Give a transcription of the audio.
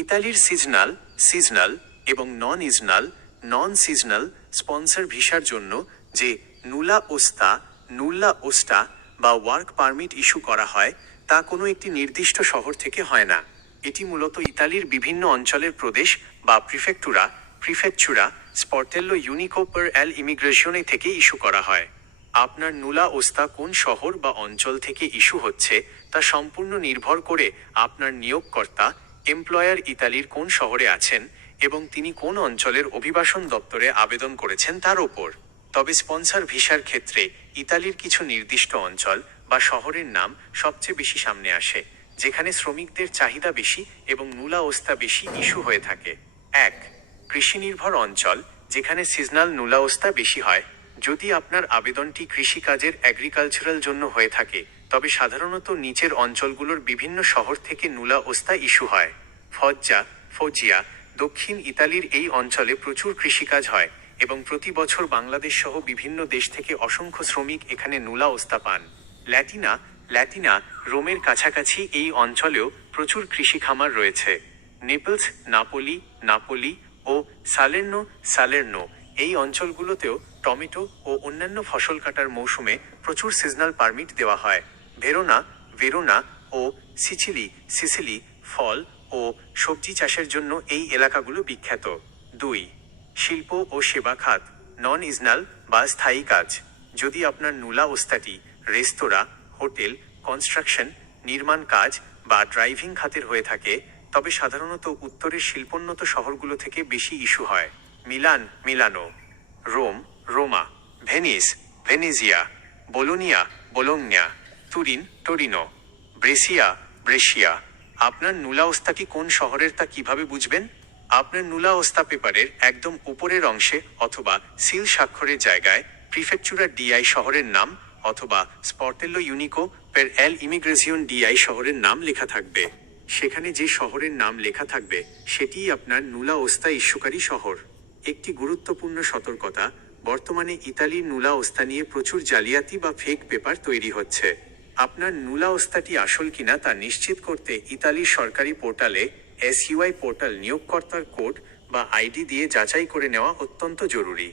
ইতালির সিজনাল এবং non seasonal sponsor ভিসার জন্য যে নুল্লা ওস্টা বা ওয়ার্ক পারমিট ইস্যু করা হয় তা কোনো একটি নির্দিষ্ট শহর থেকে হয় না। এটি মূলত ইতালির বিভিন্ন অঞ্চলের প্রদেশ বা প্রিফেকচুরা স্পর্টেল্লো ইউনিকো পার এল ইমিগ্রেশনে থেকে ইস্যু করা হয়। আপনার নুলা ওস্তা কোন শহর বা অঞ্চল থেকে ইস্যু হচ্ছে তা সম্পূর্ণ নির্ভর করে আপনার নিয়োগকর্তা এমপ্লয়ার ইতালির কোন শহরে আছেন এবং তিনি কোন অঞ্চলের অভিবাসন দপ্তরে আবেদন করেছেন তার ওপর। তবে স্পন্সর ভিসার ক্ষেত্রে ইতালির কিছু নির্দিষ্ট অঞ্চল বা শহরের নাম সবচেয়ে বেশি সামনে আসে, যেখানে শ্রমিকদের চাহিদা বেশি এবং নুলা ওস্তা বেশি ইস্যু হয়ে থাকে। 1. কৃষিনির্ভর অঞ্চল, যেখানে সিজনাল নুলা ওস্তা বেশি হয়। যদি আপনার আবেদনটি কৃষিকাজের অ্যাগ্রিকালচারাল জন্য হয়ে থাকে, তবে সাধারণত নিচের অঞ্চলগুলোর বিভিন্ন শহর থেকে নুলা ওস্তা ইস্যু হয়। ফজ্জিয়া দক্ষিণ ইতালির এই অঞ্চলে প্রচুর কৃষিকাজ হয় এবং প্রতি বছর বাংলাদেশ সহ বিভিন্ন দেশ থেকে অসংখ্য শ্রমিক এখানে নুলা ওস্তা পান। ল্যাটিনা রোমের কাছাকাছি এই অঞ্চলেও প্রচুর কৃষি খামার রয়েছে। নেপলস নাপোলি ও সালের্নো এই অঞ্চলগুলোতেও টমেটো ও অন্যান্য ফসল কাটার মৌসুমে প্রচুর সিজনাল পারমিট দেওয়া হয়। ভেরোনা ও সিসিলি ফল ও সবজি চাষের জন্য এই এলাকাগুলো বিখ্যাত। 2. শিল্প ও সেবা খাত, নন ইজনাল বা স্থায়ী কাজ। যদি আপনার নুলা ওস্তাটি রেস্তোরাঁ, হোটেল, কনস্ট্রাকশন, নির্মাণ কাজ বা ড্রাইভিং খাতের হয়ে থাকে, তবে সাধারণত উত্তরের শিল্পোন্নত শহরগুলো থেকে বেশি ইস্যু হয়। মিলানো, রোমা, ভেনেজিয়া, বোলোনিয়া, টোরিনো, ব্রেসিয়া। আপনার নুলা ওস্তাটি কোন শহরের তা কিভাবে বুঝবেন? আপনার নুলা ওস্তা পেপারের একদম উপরের অংশে অথবা সিল স্বাক্ষরের জায়গায় প্রিফেকচুরা ডিআই শহরের নাম অথবা স্পর্টেল্লো ইউনিকো পের এল ইমিগ্রেশন ডিআই শহরের নাম লেখা থাকবে। সেখানে যে শহরের নাম লেখা থাকবে সেটিই আপনার নুলা ওস্তা ইস্যুকারী শহর। একটি গুরুত্বপূর্ণ সতর্কতা, বর্তমানে ইতালির নুলা ওস্তা নিয়ে প্রচুর জালিয়াতি বা ফেক পেপার তৈরি হচ্ছে। আপনার নুলা ওস্তাটি আসল কিনা তা নিশ্চিত করতে ইতালির সরকারি পোর্টালে SUI পোর্টাল নিয়োগকর্তার কোড বা আইডি দিয়ে যাচাই করে নেওয়া অত্যন্ত জরুরি।